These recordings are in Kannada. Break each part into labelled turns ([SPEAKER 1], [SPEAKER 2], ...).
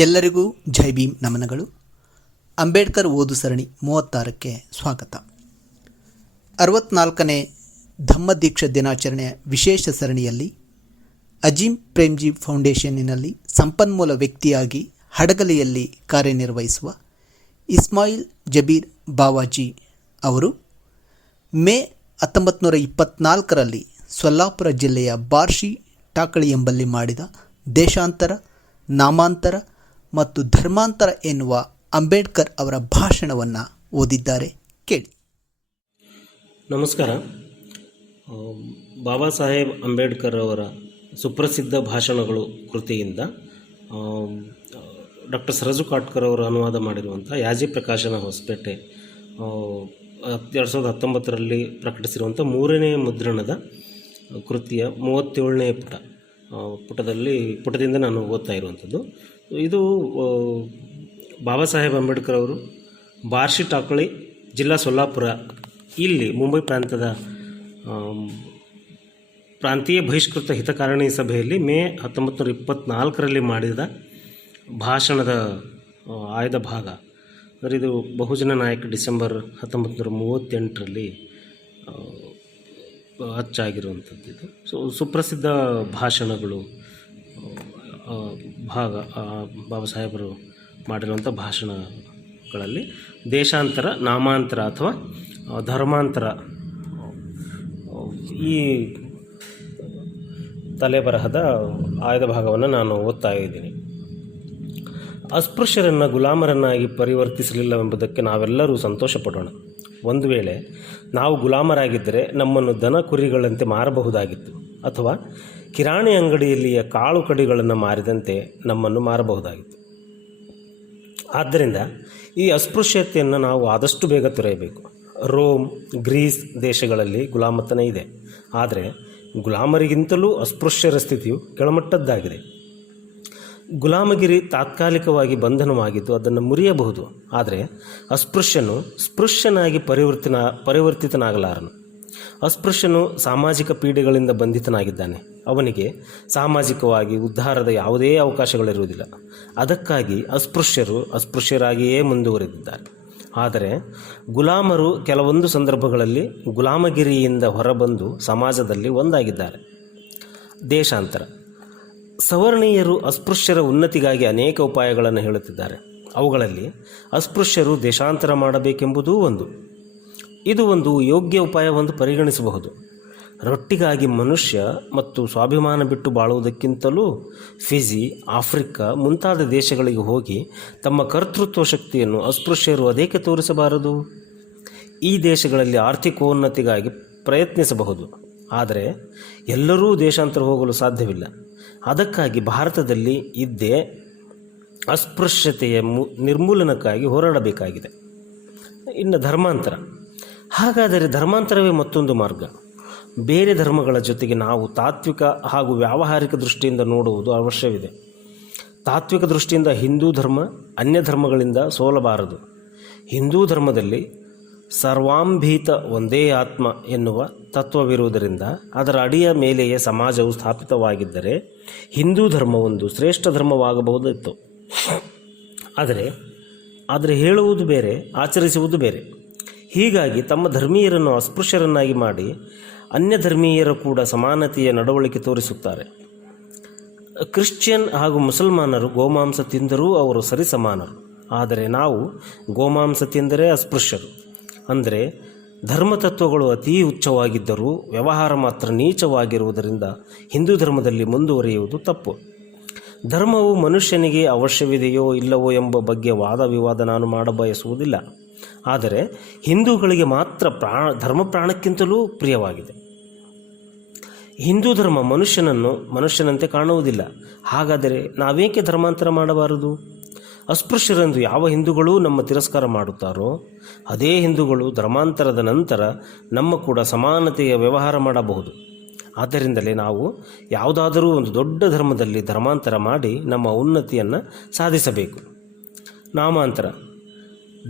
[SPEAKER 1] ಎಲ್ಲರಿಗೂ ಜೈ ಭೀಮ್ ನಮನಗಳು. ಅಂಬೇಡ್ಕರ್ ಓದು ಸರಣಿ ಮೂವತ್ತಾರಕ್ಕೆ ಸ್ವಾಗತ. ಅರವತ್ನಾಲ್ಕನೇ ಧಮ್ಮದೀಕ್ಷಾ ದಿನಾಚರಣೆಯ ವಿಶೇಷ ಸರಣಿಯಲ್ಲಿ ಅಜೀಂ ಪ್ರೇಮ್ಜಿ ಫೌಂಡೇಶನ್ನಿನಲ್ಲಿ ಸಂಪನ್ಮೂಲ ವ್ಯಕ್ತಿಯಾಗಿ ಹಡಗಲಿಯಲ್ಲಿ ಕಾರ್ಯನಿರ್ವಹಿಸುವ ಇಸ್ಮಾಯಿಲ್ ಜಬೀರ್ ಬಾವಾಜಿ ಅವರು ಮೇ ಹತ್ತೊಂಬತ್ತು ನೂರ ಇಪ್ಪತ್ನಾಲ್ಕರಲ್ಲಿ ಸೊಲ್ಲಾಪುರ ಜಿಲ್ಲೆಯ ಬಾರ್ಷಿ ಟಾಕಳಿ ಎಂಬಲ್ಲಿ ಮಾಡಿದ ದೇಶಾಂತರ, ನಾಮಾಂತರ ಮತ್ತು ಧರ್ಮಾಂತರ ಎನ್ನುವ ಅಂಬೇಡ್ಕರ್ ಅವರ ಭಾಷಣವನ್ನು ಓದಿದ್ದಾರೆ. ಕೇಳಿ.
[SPEAKER 2] ನಮಸ್ಕಾರ. ಬಾಬಾ ಸಾಹೇಬ್ ಅಂಬೇಡ್ಕರ್ ಅವರ ಸುಪ್ರಸಿದ್ಧ ಭಾಷಣಗಳು ಕೃತಿಯಿಂದ ಡಾಕ್ಟರ್ ಸರಜು ಕಾಟ್ಕರ್ ಅವರು ಅನುವಾದ ಮಾಡಿರುವಂಥ ಯಾಜಿ ಪ್ರಕಾಶನ ಹೊಸಪೇಟೆ ಎರಡು ಸಾವಿರದ ಹತ್ತೊಂಬತ್ತರಲ್ಲಿ ಪ್ರಕಟಿಸಿರುವಂಥ ಮೂರನೇ ಮುದ್ರಣದ ಕೃತಿಯ ಮೂವತ್ತೇಳನೇ ಪುಟ ಪುಟದಲ್ಲಿ, ಪುಟದಿಂದ ನಾನು ಓದ್ತಾ ಇರುವಂಥದ್ದು. ಇದು ಬಾಬಾ ಸಾಹೇಬ್ ಅಂಬೇಡ್ಕರ್ ಅವರು ಬಾರ್ಷಿ ಟಾಕಳಿ ಜಿಲ್ಲಾ ಸೊಲ್ಲಾಪುರ, ಇಲ್ಲಿ ಮುಂಬೈ ಪ್ರಾಂತದ ಪ್ರಾಂತೀಯ ಬಹಿಷ್ಕೃತ ಹಿತಕಾರಣಿ ಸಭೆಯಲ್ಲಿ ಮೇ ಹತ್ತೊಂಬತ್ತು ನೂರ ಇಪ್ಪತ್ತ್ನಾಲ್ಕರಲ್ಲಿ ಮಾಡಿದ ಭಾಷಣದ ಆಯ್ದ ಭಾಗ. ಅಂದರೆ ಇದು ಬಹುಜನ ನಾಯಕ ಡಿಸೆಂಬರ್ ಹತ್ತೊಂಬತ್ತು ನೂರ ಮೂವತ್ತೆಂಟರಲ್ಲಿ ಅಚ್ಚಾಗಿರುವಂಥದ್ದು ಇದು ಸೊ, ಸುಪ್ರಸಿದ್ಧ ಭಾಷಣಗಳು ಭಾಗ ಬಾಬಾ ಸಾಹೇಬರು ಮಾಡಿರುವಂಥ ಭಾಷಣಗಳಲ್ಲಿ ದೇಶಾಂತರ, ನಾಮಾಂತರ ಅಥವಾ ಧರ್ಮಾಂತರ, ಈ ಈ ತಲೆಬರಹದ ಆಯ್ದ ಭಾಗವನ್ನು ನಾನು ಓದ್ತಾ ಇದ್ದೀನಿ. ಅಸ್ಪೃಶ್ಯರನ್ನು, ಗುಲಾಮರನ್ನಾಗಿ ಪರಿವರ್ತಿಸಲಿಲ್ಲವೆಂಬುದಕ್ಕೆ ನಾವೆಲ್ಲರೂ ಸಂತೋಷಪಡೋಣ. ಒಂದು ವೇಳೆ ನಾವು ಗುಲಾಮರಾಗಿದ್ದರೆ ನಮ್ಮನ್ನು ದನ ಕುರಿಗಳಂತೆ ಮಾರಬಹುದಾಗಿತ್ತು. ಅಥವಾ ಕಿರಾಣಿ ಅಂಗಡಿಯಲ್ಲಿಯ ಕಾಳು ಕಡಿಗಳನ್ನು ಮಾರಿದಂತೆ ನಮ್ಮನ್ನು ಮಾರಬಹುದಾಗಿತ್ತು. ಆದ್ದರಿಂದ ಈ ಅಸ್ಪೃಶ್ಯತೆಯನ್ನು ನಾವು ಆದಷ್ಟು ಬೇಗ ತೊರೆಯಬೇಕು. ರೋಮ್, ಗ್ರೀಸ್ ದೇಶಗಳಲ್ಲಿ ಗುಲಾಮತನ ಇದೆ. ಆದರೆ ಗುಲಾಮರಿಗಿಂತಲೂ ಅಸ್ಪೃಶ್ಯರ ಸ್ಥಿತಿಯು ಕೆಳಮಟ್ಟದ್ದಾಗಿದೆ. ಗುಲಾಮಗಿರಿ ತಾತ್ಕಾಲಿಕವಾಗಿ ಬಂಧನವಾಗಿದ್ದು ಅದನ್ನು ಮುರಿಯಬಹುದು. ಆದರೆ ಅಸ್ಪೃಶ್ಯನು ಸ್ಪೃಶ್ಯನಾಗಿ ಪರಿವರ್ತನ, ಪರಿವರ್ತಿತನಾಗಲಾರನು. ಅಸ್ಪೃಶ್ಯನು ಸಾಮಾಜಿಕ ಪೀಡೆಗಳಿಂದ ಬಂಧಿತನಾಗಿದ್ದಾನೆ. ಅವನಿಗೆ ಸಾಮಾಜಿಕವಾಗಿ ಉದ್ಧಾರದ ಯಾವುದೇ ಅವಕಾಶಗಳಿರುವುದಿಲ್ಲ. ಅದಕ್ಕಾಗಿ ಅಸ್ಪೃಶ್ಯರು ಅಸ್ಪೃಶ್ಯರಾಗಿಯೇ ಮುಂದುವರೆದಿದ್ದಾರೆ. ಆದರೆ ಗುಲಾಮರು ಕೆಲವೊಂದು ಸಂದರ್ಭಗಳಲ್ಲಿ ಗುಲಾಮಗಿರಿಯಿಂದ ಹೊರಬಂದು ಸಮಾಜದಲ್ಲಿ ಒಂದಾಗಿದ್ದಾರೆ. ದೇಶಾಂತರ. ಸವರ್ಣೀಯರು ಅಸ್ಪೃಶ್ಯರ ಉನ್ನತಿಗಾಗಿ ಅನೇಕ ಉಪಾಯಗಳನ್ನು ಹೇಳುತ್ತಿದ್ದಾರೆ. ಅವುಗಳಲ್ಲಿ ಅಸ್ಪೃಶ್ಯರು ದೇಶಾಂತರ ಮಾಡಬೇಕೆಂಬುದೂ ಒಂದು. ಇದು ಒಂದು ಯೋಗ್ಯ ಉಪಾಯವೆಂದು ಪರಿಗಣಿಸಬಹುದು. ರೊಟ್ಟಿಗಾಗಿ ಮನುಷ್ಯ ಮತ್ತು ಸ್ವಾಭಿಮಾನ ಬಿಟ್ಟು ಬಾಳುವುದಕ್ಕಿಂತಲೂ ಫಿಜಿ, ಆಫ್ರಿಕಾ ಮುಂತಾದ ದೇಶಗಳಿಗೆ ಹೋಗಿ ತಮ್ಮ ಕರ್ತೃತ್ವ ಶಕ್ತಿಯನ್ನು ಅಸ್ಪೃಶ್ಯರು ಅದೇಕೆ ತೋರಿಸಬಾರದು? ಈ ದೇಶಗಳಲ್ಲಿ ಆರ್ಥಿಕೋನ್ನತಿಗಾಗಿ ಪ್ರಯತ್ನಿಸಬಹುದು. ಆದರೆ ಎಲ್ಲರೂ ದೇಶಾಂತರ ಹೋಗಲು ಸಾಧ್ಯವಿಲ್ಲ. ಅದಕ್ಕಾಗಿ ಭಾರತದಲ್ಲಿ ಇದ್ದೇ ಅಸ್ಪೃಶ್ಯತೆಯ ಮು, ನಿರ್ಮೂಲನಕ್ಕಾಗಿ ಹೋರಾಡಬೇಕಾಗಿದೆ. ಇನ್ನು ಧರ್ಮಾಂತರ. ಹಾಗಾದರೆ ಧರ್ಮಾಂತರವೇ ಮತ್ತೊಂದು ಮಾರ್ಗ. ಬೇರೆ ಧರ್ಮಗಳ ಜೊತೆಗೆ ನಾವು ತಾತ್ವಿಕ ಹಾಗೂ ವ್ಯಾವಹಾರಿಕ ದೃಷ್ಟಿಯಿಂದ ನೋಡುವುದು ಅವಶ್ಯವಿದೆ. ತಾತ್ವಿಕ ದೃಷ್ಟಿಯಿಂದ ಹಿಂದೂ ಧರ್ಮ ಅನ್ಯ ಧರ್ಮಗಳಿಂದ ಸೋಲಬಾರದು. ಹಿಂದೂ ಧರ್ಮದಲ್ಲಿ ಸರ್ವಾಂಭೀತ ಒಂದೇ ಆತ್ಮ ಎನ್ನುವ ತತ್ವವಿರುವುದರಿಂದ ಅದರ ಅಡಿಯ ಮೇಲೆಯೇ ಸಮಾಜವು ಸ್ಥಾಪಿತವಾಗಿದ್ದರೆ ಹಿಂದೂ ಧರ್ಮ ಒಂದು ಶ್ರೇಷ್ಠ ಧರ್ಮವಾಗಬಹುದಿತ್ತು. ಆದರೆ ಆದರೆ ಹೇಳುವುದು ಬೇರೆ, ಆಚರಿಸುವುದು ಬೇರೆ. ಹೀಗಾಗಿ ತಮ್ಮ ಧರ್ಮೀಯರನ್ನು ಅಸ್ಪೃಶ್ಯರನ್ನಾಗಿ ಮಾಡಿ ಅನ್ಯ ಧರ್ಮೀಯರು ಕೂಡ ಸಮಾನತೆಯ ನಡವಳಿಕೆ ತೋರಿಸುತ್ತಾರೆ. ಕ್ರಿಶ್ಚಿಯನ್ ಹಾಗೂ ಮುಸಲ್ಮಾನರು ಗೋಮಾಂಸ ತಿಂದರೂ ಅವರು ಸರಿ ಸಮಾನರು ಆದರೆ ನಾವು ಗೋಮಾಂಸ ತಿಂದರೆ ಅಸ್ಪೃಶ್ಯರು. ಅಂದರೆ ಧರ್ಮತತ್ವಗಳು ಅತೀ ಉಚ್ಚವಾಗಿದ್ದರೂ ವ್ಯವಹಾರ ಮಾತ್ರ ನೀಚವಾಗಿರುವುದರಿಂದ ಹಿಂದೂ ಧರ್ಮದಲ್ಲಿ ಮುಂದುವರಿಯುವುದು ತಪ್ಪು. ಧರ್ಮವು ಮನುಷ್ಯನಿಗೆ ಅವಶ್ಯವಿದೆಯೋ ಇಲ್ಲವೋ ಎಂಬ ಬಗ್ಗೆ ವಾದ ವಿವಾದ ನಾನು ಮಾಡಬಯಸುವುದಿಲ್ಲ. ಆದರೆ ಹಿಂದೂಗಳಿಗೆ ಮಾತ್ರ ಪ್ರಾಣ, ಧರ್ಮ ಪ್ರಾಣಕ್ಕಿಂತಲೂ ಪ್ರಿಯವಾಗಿದೆ. ಹಿಂದೂ ಧರ್ಮ ಮನುಷ್ಯನನ್ನು ಮನುಷ್ಯನಂತೆ ಕಾಣುವುದಿಲ್ಲ. ಹಾಗಾದರೆ ನಾವೇಕೆ ಧರ್ಮಾಂತರ ಮಾಡಬಾರದು? ಅಸ್ಪೃಶ್ಯರೆಂದು ಯಾವ ಹಿಂದೂಗಳು ನಮ್ಮ ತಿರಸ್ಕಾರ ಮಾಡುತ್ತಾರೋ, ಅದೇ ಹಿಂದೂಗಳು ಧರ್ಮಾಂತರದ ನಂತರ ನಮ್ಮ ಕೂಡ ಸಮಾನತೆಯ ವ್ಯವಹಾರ ಮಾಡಬಹುದು. ಆದ್ದರಿಂದಲೇ ನಾವು ಯಾವುದಾದರೂ ಒಂದು ದೊಡ್ಡ ಧರ್ಮದಲ್ಲಿ ಧರ್ಮಾಂತರ ಮಾಡಿ ನಮ್ಮ ಉನ್ನತಿಯನ್ನು ಸಾಧಿಸಬೇಕು. ನಾಮಾಂತರ.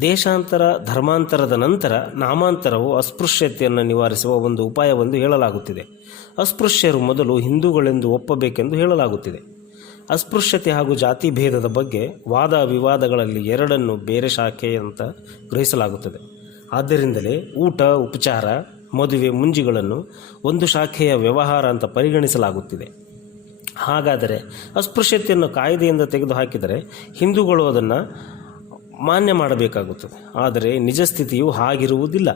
[SPEAKER 2] ದೇಶಾಂತರ, ಧರ್ಮಾಂತರದ ನಂತರ ನಾಮಾಂತರವು ಅಸ್ಪೃಶ್ಯತೆಯನ್ನು ನಿವಾರಿಸುವ ಒಂದು ಉಪಾಯವೆಂದು ಹೇಳಲಾಗುತ್ತಿದೆ. ಅಸ್ಪೃಶ್ಯರು ಮೊದಲು ಹಿಂದೂಗಳೆಂದು ಒಪ್ಪಬೇಕೆಂದು ಹೇಳಲಾಗುತ್ತಿದೆ. ಅಸ್ಪೃಶ್ಯತೆ ಹಾಗೂ ಜಾತಿ ಭೇದದ ಬಗ್ಗೆ ವಾದ ವಿವಾದಗಳಲ್ಲಿ ಎರಡನ್ನು ಬೇರೆ ಶಾಖೆ ಅಂತ ಗ್ರಹಿಸಲಾಗುತ್ತದೆ. ಆದ್ದರಿಂದಲೇ ಊಟ, ಉಪಚಾರ, ಮದುವೆ, ಮುಂಜಿಗಳನ್ನು ಒಂದು ಶಾಖೆಯ ವ್ಯವಹಾರ ಅಂತ ಪರಿಗಣಿಸಲಾಗುತ್ತಿದೆ. ಹಾಗಾದರೆ ಅಸ್ಪೃಶ್ಯತೆಯನ್ನು ಕಾಯ್ದೆಯಿಂದ ತೆಗೆದುಹಾಕಿದರೆ ಹಿಂದೂಗಳು ಅದನ್ನು ಮಾನ್ಯ ಮಾಡಬೇಕಾಗುತ್ತದೆ. ಆದರೆ ನಿಜ ಸ್ಥಿತಿಯು ಹಾಗಿರುವುದಿಲ್ಲ.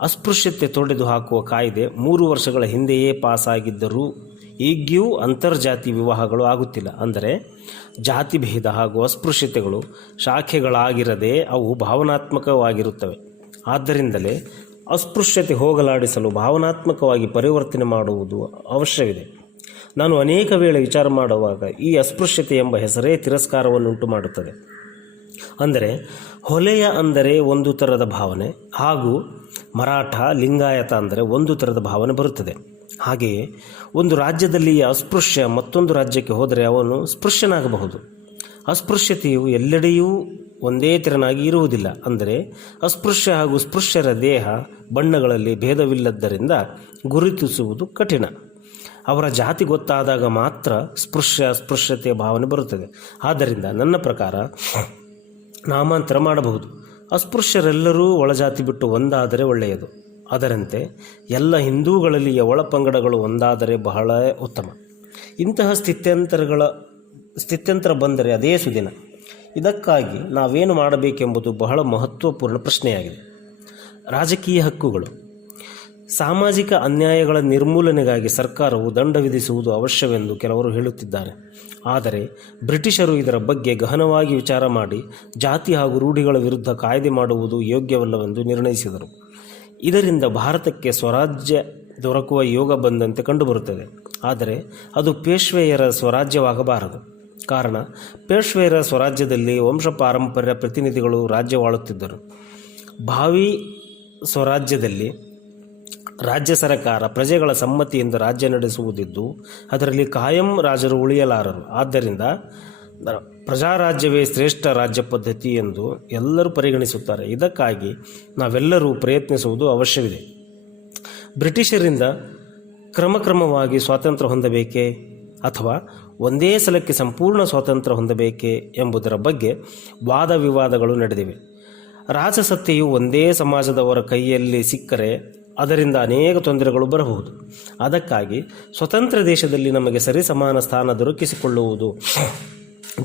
[SPEAKER 2] ಅಸ್ಪೃಶ್ಯತೆ ತೊಡೆದು ಹಾಕುವ ಕಾಯ್ದೆ ಮೂರು ವರ್ಷಗಳ ಹಿಂದೆಯೇ ಪಾಸಾಗಿದ್ದರೂ ಈಗ್ಯೂ ಅಂತರ್ಜಾತಿ ವಿವಾಹಗಳು ಆಗುತ್ತಿಲ್ಲ. ಅಂದರೆ ಜಾತಿ ಭೇದ ಹಾಗೂ ಅಸ್ಪೃಶ್ಯತೆಗಳು ಶಾಖೆಗಳಾಗಿರದೆ ಅವು ಭಾವನಾತ್ಮಕವಾಗಿರುತ್ತವೆ. ಆದ್ದರಿಂದಲೇ ಅಸ್ಪೃಶ್ಯತೆ ಹೋಗಲಾಡಿಸಲು ಭಾವನಾತ್ಮಕವಾಗಿ ಪರಿವರ್ತನೆ ಮಾಡುವುದು ಅವಶ್ಯವಿದೆ. ನಾನು ಅನೇಕ ವೇಳೆ ವಿಚಾರ ಮಾಡುವಾಗ ಈ ಅಸ್ಪೃಶ್ಯತೆ ಎಂಬ ಹೆಸರೇ ತಿರಸ್ಕಾರವನ್ನುಂಟು ಮಾಡುತ್ತದೆ ಅಂದರೆ ಹೊಲೆಯ ಅಂದರೆ ಒಂದು ಥರದ ಭಾವನೆ ಹಾಗೂ ಮರಾಠ ಲಿಂಗಾಯತ ಅಂದರೆ ಒಂದು ಥರದ ಭಾವನೆ ಬರುತ್ತದೆ. ಹಾಗೆಯೇ ಒಂದು ರಾಜ್ಯದಲ್ಲಿ ಅಸ್ಪೃಶ್ಯ ಮತ್ತೊಂದು ರಾಜ್ಯಕ್ಕೆ ಹೋದರೆ ಅವನು ಸ್ಪೃಶ್ಯನಾಗಬಹುದು. ಅಸ್ಪೃಶ್ಯತೆಯು ಎಲ್ಲೆಡೆಯೂ ಒಂದೇ ತೆರನಾಗಿ ಇರುವುದಿಲ್ಲ. ಅಂದರೆ ಅಸ್ಪೃಶ್ಯ ಹಾಗೂ ಸ್ಪೃಶ್ಯರ ದೇಹ ಬಣ್ಣಗಳಲ್ಲಿ ಭೇದವಿಲ್ಲದ್ದರಿಂದ ಗುರುತಿಸುವುದು ಕಠಿಣ. ಅವರ ಜಾತಿ ಗೊತ್ತಾದಾಗ ಮಾತ್ರ ಸ್ಪೃಶ್ಯ ಅಸ್ಪೃಶ್ಯತೆಯ ಭಾವನೆ ಬರುತ್ತದೆ. ಆದ್ದರಿಂದ ನನ್ನ ಪ್ರಕಾರ ನಾಮಾಂತರ ಮಾಡಬಹುದು. ಅಸ್ಪೃಶ್ಯರೆಲ್ಲರೂ ಒಳಜಾತಿ ಬಿಟ್ಟು ಒಂದಾದರೆ ಒಳ್ಳೆಯದು. ಅದರಂತೆ ಎಲ್ಲ ಹಿಂದೂಗಳಲ್ಲಿಯ ಒಳಪಂಗಡಗಳು ಒಂದಾದರೆ ಬಹಳ ಉತ್ತಮ. ಇಂತಹ ಸ್ಥಿತ್ಯಂತರಗಳ, ಸ್ಥಿತ್ಯಂತರ ಬಂದರೆ ಅದೇ ಸುದಿನ. ಇದಕ್ಕಾಗಿ ನಾವೇನು ಮಾಡಬೇಕೆಂಬುದು ಬಹಳ ಮಹತ್ವಪೂರ್ಣ ಪ್ರಶ್ನೆಯಾಗಿದೆ. ರಾಜಕೀಯ ಹಕ್ಕುಗಳು. ಸಾಮಾಜಿಕ ಅನ್ಯಾಯಗಳ ನಿರ್ಮೂಲನೆಗಾಗಿ ಸರ್ಕಾರವು ದಂಡ ವಿಧಿಸುವುದು ಅವಶ್ಯವೆಂದು ಕೆಲವರು ಹೇಳುತ್ತಿದ್ದಾರೆ. ಆದರೆ ಬ್ರಿಟಿಷರು ಇದರ ಬಗ್ಗೆ ಗಹನವಾಗಿ ವಿಚಾರ ಮಾಡಿ ಜಾತಿ ಹಾಗೂ ರೂಢಿಗಳ ವಿರುದ್ಧ ಕಾಯ್ದೆ ಮಾಡುವುದು ಯೋಗ್ಯವಲ್ಲವೆಂದು ನಿರ್ಣಯಿಸಿದರು. ಇದರಿಂದ ಭಾರತಕ್ಕೆ ಸ್ವರಾಜ್ಯ ದೊರಕುವ ಯೋಗ ಬಂದಂತೆ ಕಂಡುಬರುತ್ತದೆ. ಆದರೆ ಅದು ಪೇಶ್ವೆಯರ ಸ್ವರಾಜ್ಯವಾಗಬಾರದು. ಕಾರಣ ಪೇಶ್ವೆಯರ ಸ್ವರಾಜ್ಯದಲ್ಲಿ ವಂಶ ಪಾರಂಪರ್ಯ ಪ್ರತಿನಿಧಿಗಳು ರಾಜ್ಯವಾಳುತ್ತಿದ್ದರು. ಭಾವಿ ಸ್ವರಾಜ್ಯದಲ್ಲಿ ರಾಜ್ಯ ಸರ್ಕಾರ ಪ್ರಜೆಗಳ ಸಮ್ಮತಿಯಿಂದ ರಾಜ್ಯ ನಡೆಸುವುದಿದ್ದು, ಅದರಲ್ಲಿ ಕಾಯಂ ರಾಜರು ಉಳಿಯಲಾರರು. ಆದ್ದರಿಂದ ಪ್ರಜಾರಾಜ್ಯವೇ ಶ್ರೇಷ್ಠ ರಾಜ್ಯ ಪದ್ಧತಿ ಎಂದು ಎಲ್ಲರೂ ಪರಿಗಣಿಸುತ್ತಾರೆ. ಇದಕ್ಕಾಗಿ ನಾವೆಲ್ಲರೂ ಪ್ರಯತ್ನಿಸುವುದು ಅವಶ್ಯವಿದೆ. ಬ್ರಿಟಿಷರಿಂದ ಕ್ರಮಕ್ರಮವಾಗಿ ಸ್ವಾತಂತ್ರ್ಯ ಹೊಂದಬೇಕೇ? ಅಥವಾ ಒಂದೇ ಸಲಕ್ಕೆ ಸಂಪೂರ್ಣ ಸ್ವಾತಂತ್ರ್ಯ ಹೊಂದಬೇಕೆ ಎಂಬುದರ ಬಗ್ಗೆ ವಾದ ವಿವಾದಗಳು ನಡೆದಿವೆ. ರಾಜಸತ್ತೆಯು ಒಂದೇ ಸಮಾಜದವರ ಕೈಯಲ್ಲಿ ಸಿಕ್ಕರೆ ಅದರಿಂದ ಅನೇಕ ತೊಂದರೆಗಳು ಬರಬಹುದು. ಅದಕ್ಕಾಗಿ ಸ್ವತಂತ್ರ ದೇಶದಲ್ಲಿ ನಮಗೆ ಸರಿಸಮಾನ ಸ್ಥಾನ ದೊರಕಿಸಿಕೊಳ್ಳುವುದು,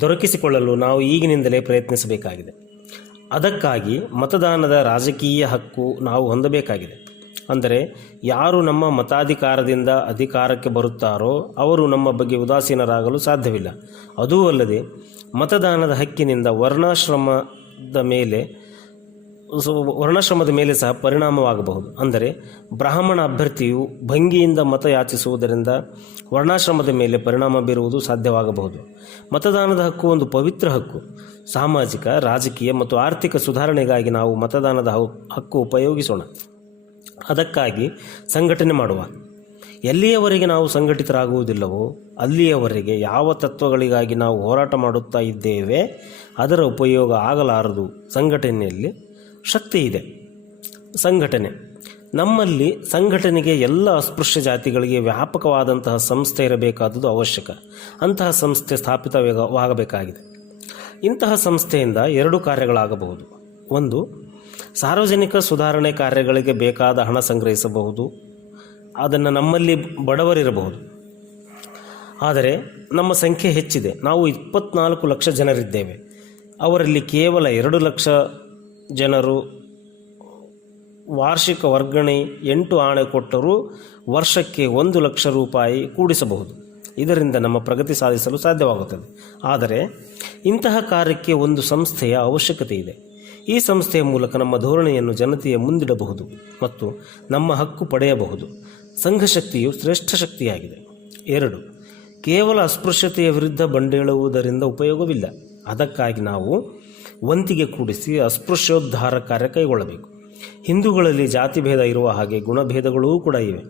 [SPEAKER 2] ದೊರಕಿಸಿಕೊಳ್ಳಲು ನಾವು ಈಗಿನಿಂದಲೇ ಪ್ರಯತ್ನಿಸಬೇಕಾಗಿದೆ. ಅದಕ್ಕಾಗಿ ಮತದಾನದ ರಾಜಕೀಯ ಹಕ್ಕು ನಾವು ಹೊಂದಬೇಕಾಗಿದೆ. ಅಂದರೆ ಯಾರು ನಮ್ಮ ಮತಾಧಿಕಾರದಿಂದ ಅಧಿಕಾರಕ್ಕೆ ಬರುತ್ತಾರೋ ಅವರು ನಮ್ಮ ಬಗ್ಗೆ ಉದಾಸೀನರಾಗಲು ಸಾಧ್ಯವಿಲ್ಲ. ಅದೂ ಅಲ್ಲದೆ ಮತದಾನದ ಹಕ್ಕಿನಿಂದ ವರ್ಣಾಶ್ರಮದ ಮೇಲೆ ವರ್ಣಾಶ್ರಮದ ಮೇಲೆ ಸಹ ಪರಿಣಾಮವಾಗಬಹುದು. ಅಂದರೆ ಬ್ರಾಹ್ಮಣ ಅಭ್ಯರ್ಥಿಯು ಭಂಗಿಯಿಂದ ಮತ ಯಾಚಿಸುವುದರಿಂದ ವರ್ಣಾಶ್ರಮದ ಮೇಲೆ ಪರಿಣಾಮ ಬೀರುವುದು ಸಾಧ್ಯವಾಗಬಹುದು. ಮತದಾನದ ಹಕ್ಕು ಒಂದು ಪವಿತ್ರ ಹಕ್ಕು. ಸಾಮಾಜಿಕ, ರಾಜಕೀಯ ಮತ್ತು ಆರ್ಥಿಕ ಸುಧಾರಣೆಗಾಗಿ ನಾವು ಮತದಾನದ ಹಕ್ಕು- ಉಪಯೋಗಿಸೋಣ. ಅದಕ್ಕಾಗಿ ಸಂಘಟನೆ ಮಾಡುವ. ಎಲ್ಲಿಯವರೆಗೆ ನಾವು ಸಂಘಟಿತರಾಗುವುದಿಲ್ಲವೋ, ಅಲ್ಲಿಯವರೆಗೆ ಯಾವ ತತ್ವಗಳಿಗಾಗಿ ನಾವು ಹೋರಾಟ ಮಾಡುತ್ತಾ ಇದ್ದೇವೆ, ಅದರ ಉಪಯೋಗ ಆಗಲಾರದು ಸಂಘಟನೆಯಲ್ಲಿ. ಶಕ್ತಿ ಇದೆ. ಸಂಘಟನೆ. ನಮ್ಮಲ್ಲಿ ಸಂಘಟನೆಗೆ ಎಲ್ಲ ಅಸ್ಪೃಶ್ಯ ಜಾತಿಗಳಿಗೆ ವ್ಯಾಪಕವಾದಂತಹ ಸಂಸ್ಥೆ ಇರಬೇಕಾದದ್ದು ಅವಶ್ಯಕ. ಅಂತಹ ಸಂಸ್ಥೆ ಸ್ಥಾಪಿತವಾಗಬೇಕಾಗಿದೆ ಇಂತಹ ಸಂಸ್ಥೆಯಿಂದ ಎರಡು ಕಾರ್ಯಗಳಾಗಬಹುದು. ಒಂದು, ಸಾರ್ವಜನಿಕ ಸುಧಾರಣೆ ಕಾರ್ಯಗಳಿಗೆ ಬೇಕಾದ ಹಣ ಸಂಗ್ರಹಿಸಬಹುದು. ಅದನ್ನು ನಮ್ಮಲ್ಲಿ ಬಡವರಿರಬಹುದು. ಆದರೆ ನಮ್ಮ ಸಂಖ್ಯೆ ಹೆಚ್ಚಿದೆ. ನಾವು ಇಪ್ಪತ್ನಾಲ್ಕು ಲಕ್ಷ ಜನರಿದ್ದೇವೆ. ಅವರಲ್ಲಿ ಕೇವಲ ಎರಡು ಲಕ್ಷ ಜನರು ವಾರ್ಷಿಕ ವರ್ಗಣೆ ಎಂಟು ಆಣೆ ಕೊಟ್ಟರೂ ವರ್ಷಕ್ಕೆ ಒಂದು ಲಕ್ಷ ರೂಪಾಯಿ ಕೂಡಿಸಬಹುದು. ಇದರಿಂದ ನಮ್ಮ ಪ್ರಗತಿ ಸಾಧಿಸಲು ಸಾಧ್ಯವಾಗುತ್ತದೆ. ಆದರೆ ಇಂತಹ ಕಾರ್ಯಕ್ಕೆ ಒಂದು ಸಂಸ್ಥೆಯ ಅವಶ್ಯಕತೆ ಇದೆ. ಈ ಸಂಸ್ಥೆಯ ಮೂಲಕ ನಮ್ಮ ಧೋರಣೆಯನ್ನು ಜನತೆಯ ಮುಂದಿಡಬಹುದು ಮತ್ತು ನಮ್ಮ ಹಕ್ಕು ಪಡೆಯಬಹುದು. ಸಂಘಶಕ್ತಿಯು ಶ್ರೇಷ್ಠ ಶಕ್ತಿಯಾಗಿದೆ. ಎರಡು, ಕೇವಲ ಅಸ್ಪೃಶ್ಯತೆಯ ವಿರುದ್ಧ ಬಂಡೇಳುವುದರಿಂದ ಉಪಯೋಗವಿಲ್ಲ. ಅದಕ್ಕಾಗಿ ನಾವು ವಂತಿಗೆ ಕೂಡಿಸಿ ಅಸ್ಪೃಶ್ಯೋದ್ಧಾರ ಕಾರ್ಯ ಕೈಗೊಳ್ಳಬೇಕು. ಹಿಂದೂಗಳಲ್ಲಿ ಜಾತಿ ಭೇದ ಇರುವ ಹಾಗೆ ಗುಣಭೇದಗಳೂ ಕೂಡ ಇವೆ.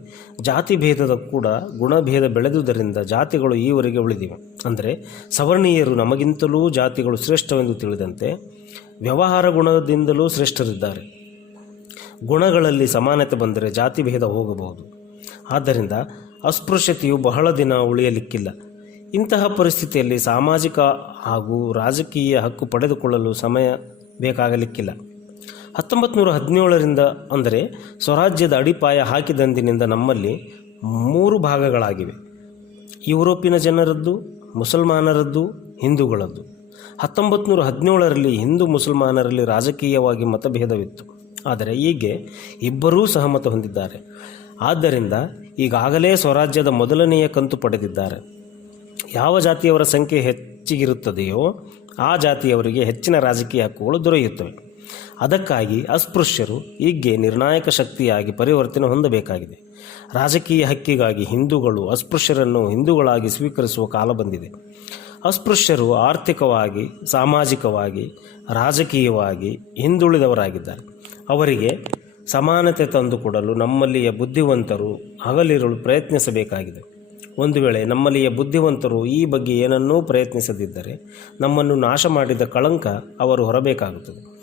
[SPEAKER 2] ಜಾತಿ ಭೇದದ ಕೂಡ ಗುಣಭೇದ ಬೆಳೆದುದರಿಂದ ಜಾತಿಗಳು ಈವರೆಗೆ ಉಳಿದಿವೆ. ಅಂದರೆ ಸವರ್ಣೀಯರು ನಮಗಿಂತಲೂ ಜಾತಿಗಳು ಶ್ರೇಷ್ಠವೆಂದು ತಿಳಿದಂತೆ ವ್ಯವಹಾರ ಗುಣದಿಂದಲೂ ಶ್ರೇಷ್ಠರಿದ್ದಾರೆ. ಗುಣಗಳಲ್ಲಿ ಸಮಾನತೆ ಬಂದರೆ ಜಾತಿ ಭೇದ ಹೋಗಬಹುದು. ಆದ್ದರಿಂದ ಅಸ್ಪೃಶ್ಯತೆಯು ಬಹಳ ದಿನ ಉಳಿಯಲಿಕ್ಕಿಲ್ಲ. ಇಂತಹ ಪರಿಸ್ಥಿತಿಯಲ್ಲಿ ಸಾಮಾಜಿಕ ಹಾಗೂ ರಾಜಕೀಯ ಹಕ್ಕು ಪಡೆದುಕೊಳ್ಳಲು ಸಮಯ ಬೇಕಾಗಲಿಕ್ಕಿಲ್ಲ. ಹತ್ತೊಂಬತ್ತು ನೂರ ಹದಿನೇಳರಿಂದ ಅಂದರೆ ಸ್ವರಾಜ್ಯದ ಅಡಿಪಾಯ ಹಾಕಿದಂದಿನಿಂದ ನಮ್ಮಲ್ಲಿ ಮೂರು ಭಾಗಗಳಾಗಿವೆ. ಯುರೋಪಿನ ಜನರದ್ದು, ಮುಸಲ್ಮಾನರದ್ದು, ಹಿಂದೂಗಳದ್ದು. ಹತ್ತೊಂಬತ್ತು ನೂರ ಹದಿನೇಳರಲ್ಲಿ ಹಿಂದೂ ಮುಸಲ್ಮಾನರಲ್ಲಿ ರಾಜಕೀಯವಾಗಿ ಮತಭೇದವಿತ್ತು. ಆದರೆ ಹೀಗೆ ಇಬ್ಬರೂ ಸಹಮತ ಹೊಂದಿದ್ದಾರೆ. ಆದ್ದರಿಂದ ಈಗಾಗಲೇ ಸ್ವರಾಜ್ಯದ ಮೊದಲನೆಯ ಕಂತು ಪಡೆದಿದ್ದಾರೆ. ಯಾವ ಜಾತಿಯವರ ಸಂಖ್ಯೆ ಹೆಚ್ಚಿಗಿರುತ್ತದೆಯೋ ಆ ಜಾತಿಯವರಿಗೆ ಹೆಚ್ಚಿನ ರಾಜಕೀಯ ಹಕ್ಕುಗಳು ದೊರೆಯುತ್ತವೆ. ಅದಕ್ಕಾಗಿ ಅಸ್ಪೃಶ್ಯರು ಹೀಗೆ ನಿರ್ಣಾಯಕ ಶಕ್ತಿಯಾಗಿ ಪರಿವರ್ತನೆ ಹೊಂದಬೇಕಾಗಿದೆ. ರಾಜಕೀಯ ಹಕ್ಕಿಗಾಗಿ ಹಿಂದೂಗಳು ಅಸ್ಪೃಶ್ಯರನ್ನು ಹಿಂದೂಗಳಾಗಿ ಸ್ವೀಕರಿಸುವ ಕಾಲ ಬಂದಿದೆ. ಅಸ್ಪೃಶ್ಯರು ಆರ್ಥಿಕವಾಗಿ, ಸಾಮಾಜಿಕವಾಗಿ, ರಾಜಕೀಯವಾಗಿ ಹಿಂದುಳಿದವರಾಗಿದ್ದಾರೆ. ಅವರಿಗೆ ಸಮಾನತೆ ತಂದುಕೊಡಲು ನಮ್ಮಲ್ಲಿಯ ಬುದ್ಧಿವಂತರು ಹಗಲಿರಲು ಪ್ರಯತ್ನಿಸಬೇಕಾಗಿದೆ. ಒಂದು ವೇಳೆ ನಮ್ಮಲ್ಲಿಯ ಬುದ್ಧಿವಂತರು ಈ ಬಗ್ಗೆ ಏನನ್ನೂ ಪ್ರಯತ್ನಿಸದಿದ್ದರೆ ನಮ್ಮನ್ನು ನಾಶ ಮಾಡಿದ ಕಳಂಕ ಅವರು ಹೊರಬೇಕಾಗುತ್ತದೆ.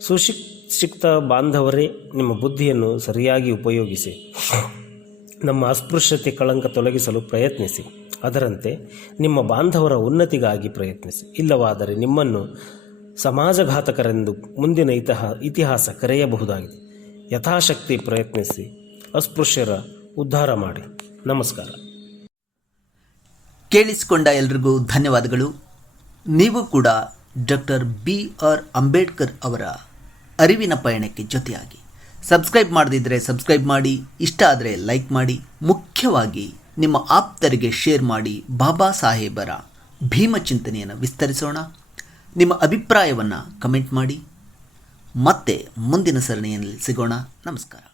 [SPEAKER 2] ಸುಶಿಕ್ಷಿಕ್ತ ಬಾಂಧವರೇ, ನಿಮ್ಮ ಬುದ್ಧಿಯನ್ನು ಸರಿಯಾಗಿ ಉಪಯೋಗಿಸಿ. ನಮ್ಮ ಅಸ್ಪೃಶ್ಯತೆ ಕಳಂಕ ತೊಲಗಿಸಲು ಪ್ರಯತ್ನಿಸಿ. ಅದರಂತೆ ನಿಮ್ಮ ಬಾಂಧವರ ಉನ್ನತಿಗಾಗಿ ಪ್ರಯತ್ನಿಸಿ. ಇಲ್ಲವಾದರೆ ನಿಮ್ಮನ್ನು ಸಮಾಜಘಾತಕರೆಂದು ಮುಂದಿನ ಇತಿಹ, ಇತಿಹಾಸ ಕರೆಯಬಹುದಾಗಿದೆ. ಯಥಾಶಕ್ತಿ ಪ್ರಯತ್ನಿಸಿ. ಅಸ್ಪೃಶ್ಯರ ಉದ್ಧಾರ ಮಾಡಿ. ನಮಸ್ಕಾರ.
[SPEAKER 3] ಕೇಳಿಸಿಕೊಂಡ ಎಲ್ರಿಗೂ ಧನ್ಯವಾದಗಳು. ನೀವು ಕೂಡ ಡಾಕ್ಟರ್ ಬಿ ಆರ್ ಅಂಬೇಡ್ಕರ್ ಅವರ ಅರಿವಿನ ಪಯಣಕ್ಕೆ ಜೊತೆಯಾಗಿ. ಸಬ್ಸ್ಕ್ರೈಬ್ ಮಾಡದಿದ್ದರೆ ಸಬ್ಸ್ಕ್ರೈಬ್ ಮಾಡಿ, ಇಷ್ಟ ಆದರೆ ಲೈಕ್ ಮಾಡಿ, ಮುಖ್ಯವಾಗಿ ನಿಮ್ಮ ಆಪ್ತರಿಗೆ ಶೇರ್ ಮಾಡಿ ಬಾಬಾ ಸಾಹೇಬರ ಭೀಮ ಚಿಂತನೆಯನ್ನು ವಿಸ್ತರಿಸೋಣ. ನಿಮ್ಮ ಅಭಿಪ್ರಾಯವನ್ನು ಕಮೆಂಟ್ ಮಾಡಿ. ಮತ್ತೆ ಮುಂದಿನ ಸರಣಿಯಲ್ಲಿ ಸಿಗೋಣ. ನಮಸ್ಕಾರ.